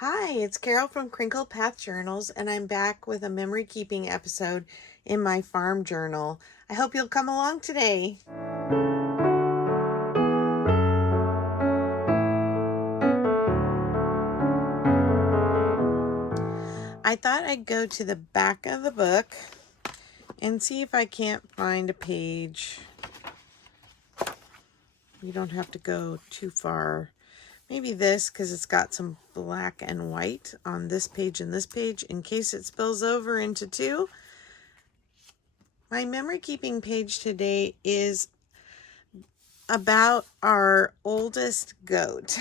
Hi, it's Carol from Crinkle Path Journals, and I'm back with a memory keeping episode in my farm journal. I hope you'll come along today. I thought I'd go to the back of the book and see if I can't find a page. You don't have to go too far. Maybe this, because it's got some black and white on this page and this page in case it spills over into two. My memory keeping page today is about our oldest goat.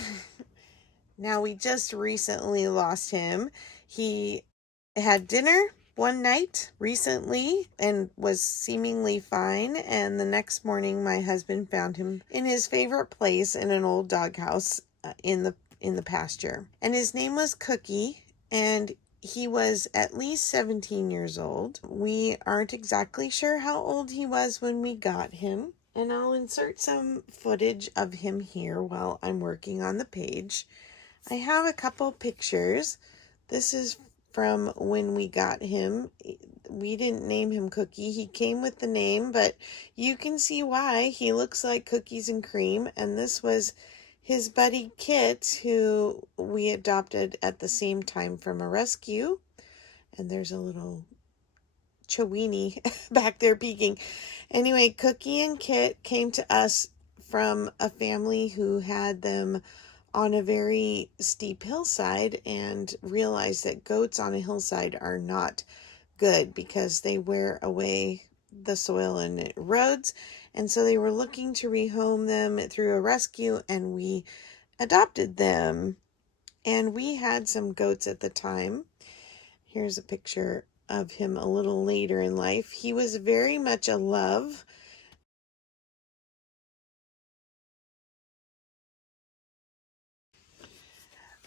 Now, we just recently lost him. He had dinner one night recently and was seemingly fine, and the next morning my husband found him in his favorite place in an old doghouse in the pasture. And his name was Cookie, and he was at least 17 years old. We aren't exactly sure how old he was when we got him, and I'll insert some footage of him here while I'm working on the page. I have a couple pictures. This is from when we got him. We didn't name him Cookie. He came with the name, but you can see why. He looks like cookies and cream, and this was his buddy Kit, who we adopted at the same time from a rescue. And there's a little Chowini back there peeking. Anyway, Cookie and Kit came to us from a family who had them on a very steep hillside and realized that goats on a hillside are not good because they wear away the soil and it erodes. And so they were looking to rehome them through a rescue, and we adopted them. And we had some goats at the time. Here's a picture of him a little later in life. He was very much a love.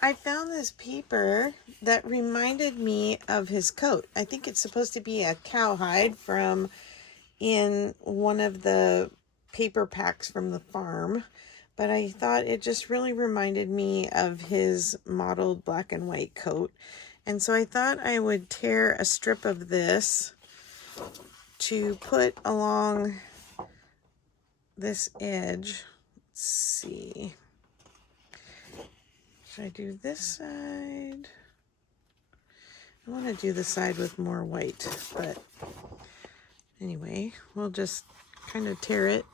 I found this paper that reminded me of his coat. I think it's supposed to be a cowhide from in one of the paper packs from the farm, but I thought it just really reminded me of his mottled black and white coat. And so I thought I would tear a strip of this to put along this edge. Let's see. Should I do this side? I want to do the side with more white, but anyway, we'll just kind of tear it.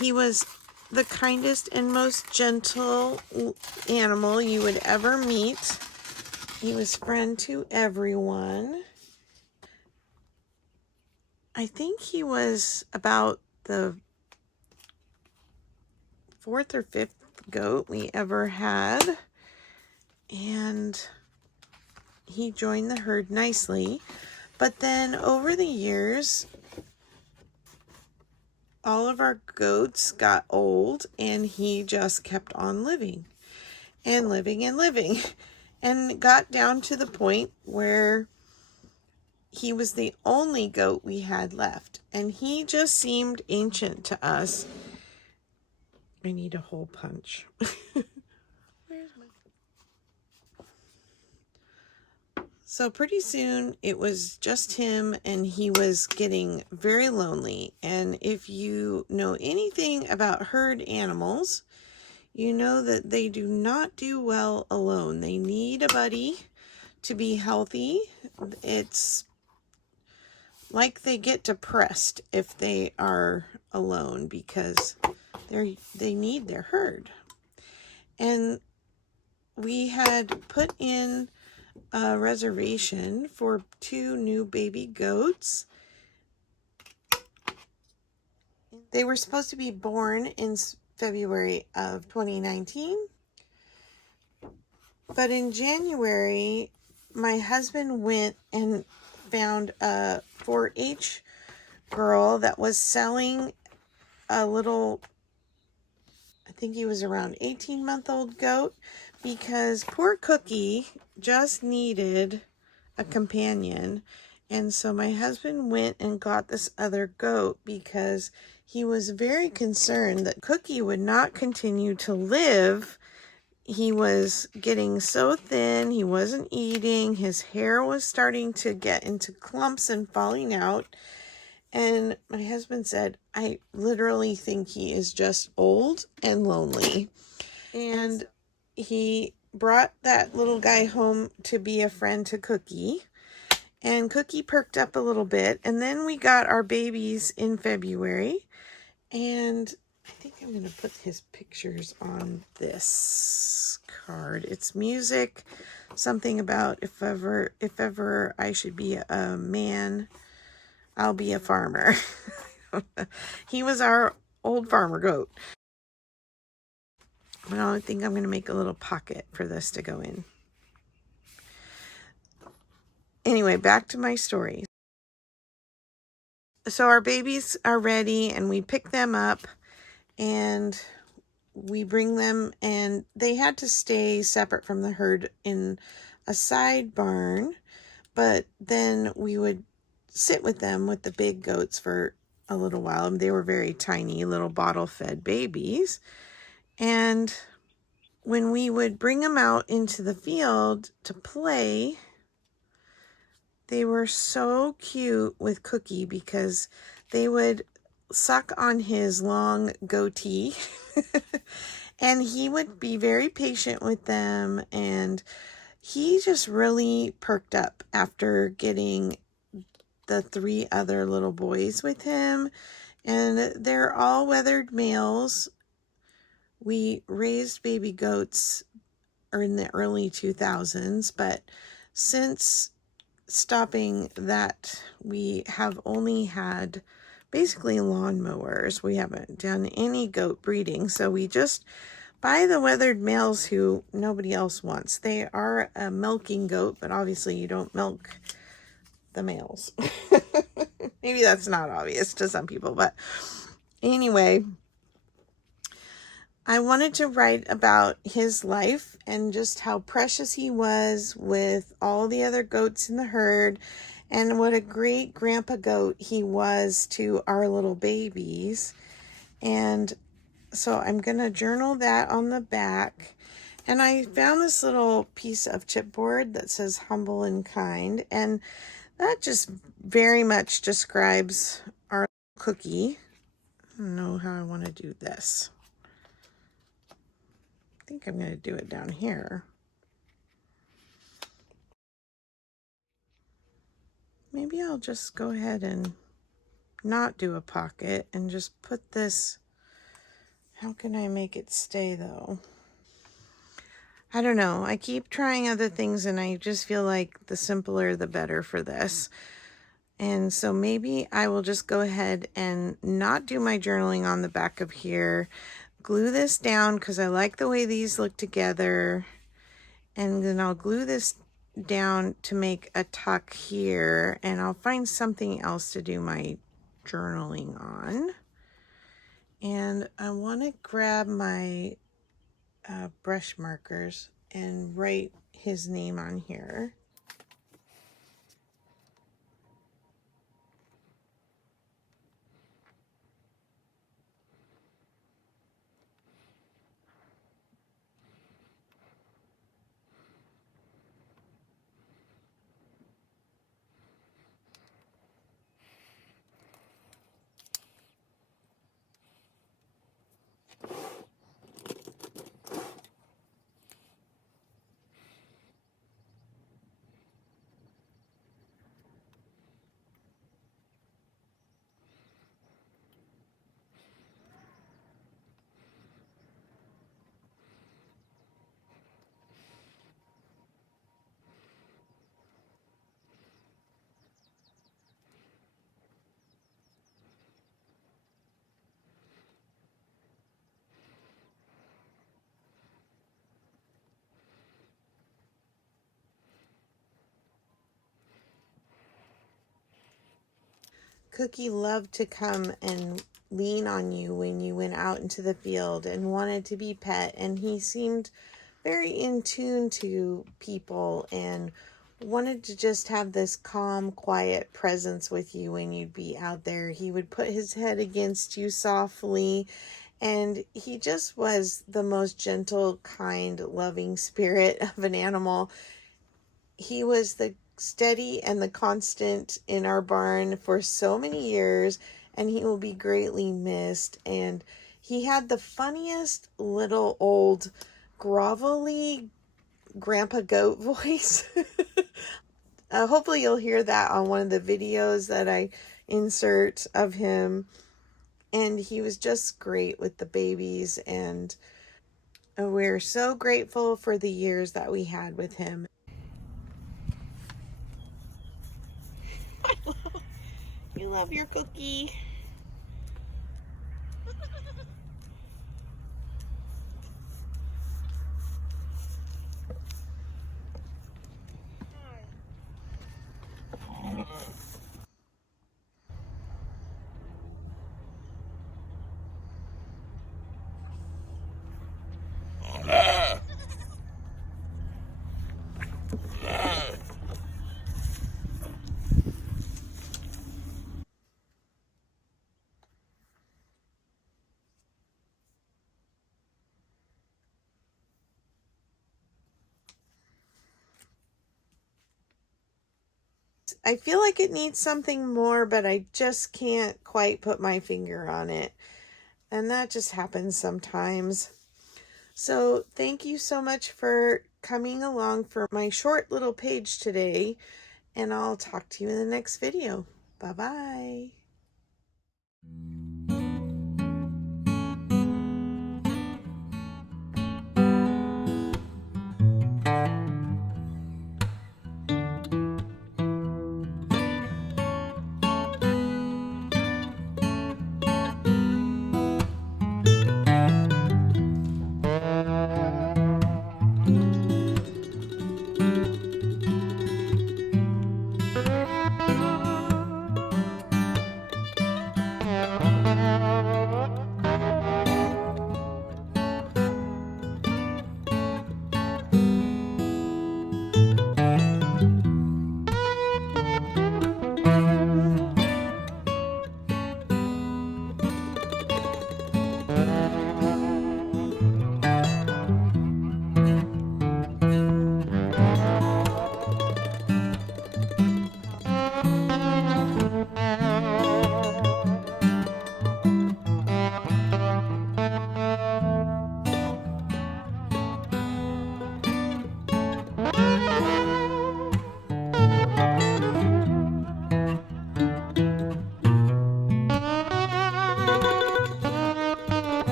He was the kindest and most gentle animal you would ever meet. He was friend to everyone. I think he was about the fourth or fifth goat we ever had, and he joined the herd nicely. But then over the years, all of our goats got old, and he just kept on living and living and living, and got down to the point where he was the only goat we had left, and he just seemed ancient to us. I need a hole punch. So pretty soon it was just him, and he was getting very lonely. And if you know anything about herd animals, you know that they do not do well alone. They need a buddy to be healthy. It's like they get depressed if they are alone because they need their herd. And we had put in a reservation for 2 new baby goats. They were supposed to be born in February of 2019. But in January, my husband went and found a 4-H girl that was selling a little, I think he was around 18-month-old goat, because poor Cookie just needed a companion. And so my husband went and got this other goat because he was very concerned that Cookie would not continue to live he was getting so thin, he wasn't eating, his hair was starting to get into clumps and falling out. And my husband said, I literally think he is just old and lonely. And he brought that little guy home to be a friend to Cookie. And Cookie perked up a little bit. And then we got our babies in February. And I think I'm going to put his pictures on this card. It's music, something about if ever I should be a man, I'll be a farmer. He was our old farmer goat. But I think I'm going to make a little pocket for this to go in. Anyway, back to my story. So our babies are ready and we pick them up and we bring them, and they had to stay separate from the herd in a side barn, but then we would sit with them with the big goats for a little while. And they were very tiny little bottle fed babies. And when we would bring them out into the field to play, they were so cute with Cookie because they would suck on his long goatee and he would be very patient with them, and he just really perked up after getting the 3 other little boys with him, and they're all weathered males. We raised baby goats in the early 2000s, but since stopping that, we have only had basically lawnmowers. We haven't done any goat breeding, so we just buy the weathered males who nobody else wants. They are a milking goat, but obviously you don't milk the males. Maybe that's not obvious to some people, but anyway, I wanted to write about his life and just how precious he was with all the other goats in the herd, and what a great grandpa goat he was to our little babies. And so I'm going to journal that on the back. And I found this little piece of chipboard that says humble and kind, and that just very much describes our Cookie. I don't know how I want to do this. I think I'm going to do it down here. Maybe I'll just go ahead and not do a pocket and just put this. How can I make it stay though? I don't know. I keep trying other things and I just feel like the simpler the better for this. And so maybe I will just go ahead and not do my journaling on the back of here. Glue this down because I like the way these look together. And then I'll glue this down to make a tuck here. And I'll find something else to do my journaling on. And I want to grab my brush markers and write his name on here. Cookie loved to come and lean on you when you went out into the field and wanted to be pet, and he seemed very in tune to people and wanted to just have this calm, quiet presence with you when you'd be out there. He would put his head against you softly And he just was the most gentle, kind, loving spirit of an animal. He was the steady and the constant in our barn for so many years, and he will be greatly missed. And he had the funniest little old grovelly grandpa goat voice. Hopefully you'll hear that on one of the videos that I insert of him. And he was just great with the babies, and we're so grateful for the years that we had with him. You love your cookie. I feel like it needs something more, but I just can't quite put my finger on it. And that just happens sometimes. So thank you so much for coming along for my short little page today. And I'll talk to you in the next video. Bye-bye.